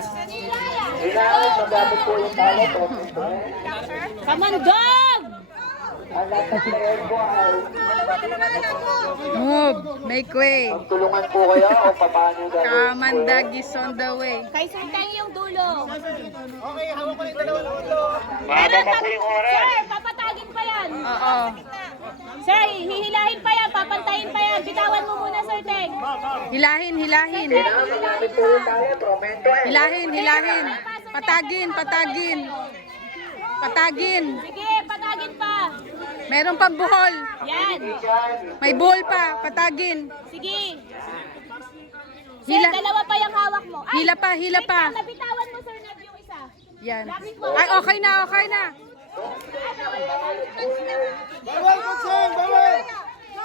Kailangan magamit po yung talo po. Kamandog! Ang lahat ng player po ay Move. Make way. magtulungan po kayo o paano gagawin po. Kamandag is on the way. Kay Sir Teng yung dulo. Mahaba pa po yung oras. Sir, papatagin pa yan. Oo. Sir, hihilahin pa yan, papantayin pa yan. Bitawan mo muna, Sir Teng. Hilahin, hilahin. Kailangan magamit po yung talo. Promento eh. Hilahin, hilahin. Patagin, patagin. Patagin. Sige, patagin pa. Meron pang buhol. Yan. May buhol pa. Patagin. Sige. Sir, Hila. dalawa pa yung hawak mo. Ay, Hila pa, hila wait pa. lang, nabitawan mo, Sir Nab, yung isa. Yan. Lapit mo. Ay, okay na, okay na.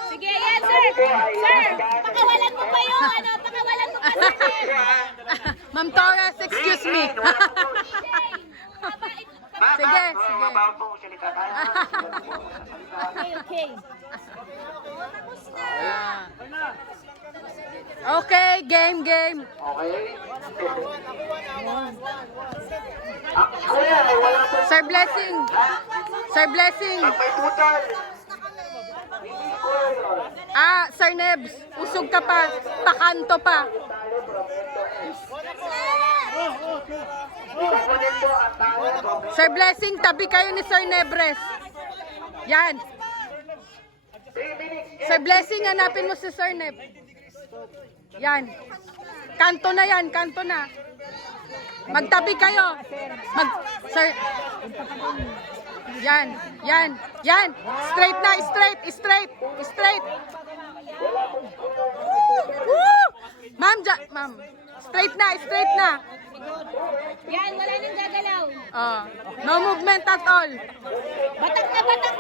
Sige, yan, Sir. Sir, pakawalan mo pa yun. Ano, pakawalan mo pa, Sir. Ma'am Torres, excuse me. Sige, sige. Mababaw po salita tayo. Okay, okay. Okay, game, game. Okay? Ang kuya ay wala po. Sir Blessing. Sir Blessing. Pag may putal. Ah, Sir Nebs, usog ka pa. Pakanto pa. Kukunin po ang talo. Sir Blessing, tabi kayo ni Sir Nebres. Yan. 3 minutes. Sir Blessing, hanapin mo si Sir Neb. Yan. Kanto na yan, kanto na. Magtabi kayo. Sir. Yan, yan, yan. Straight na, straight, straight, straight. Woo! Ma'am, ma'am. Straight na, straight na. Yan, wala nang gagalaw. Oh, no movement at all. Batak na batak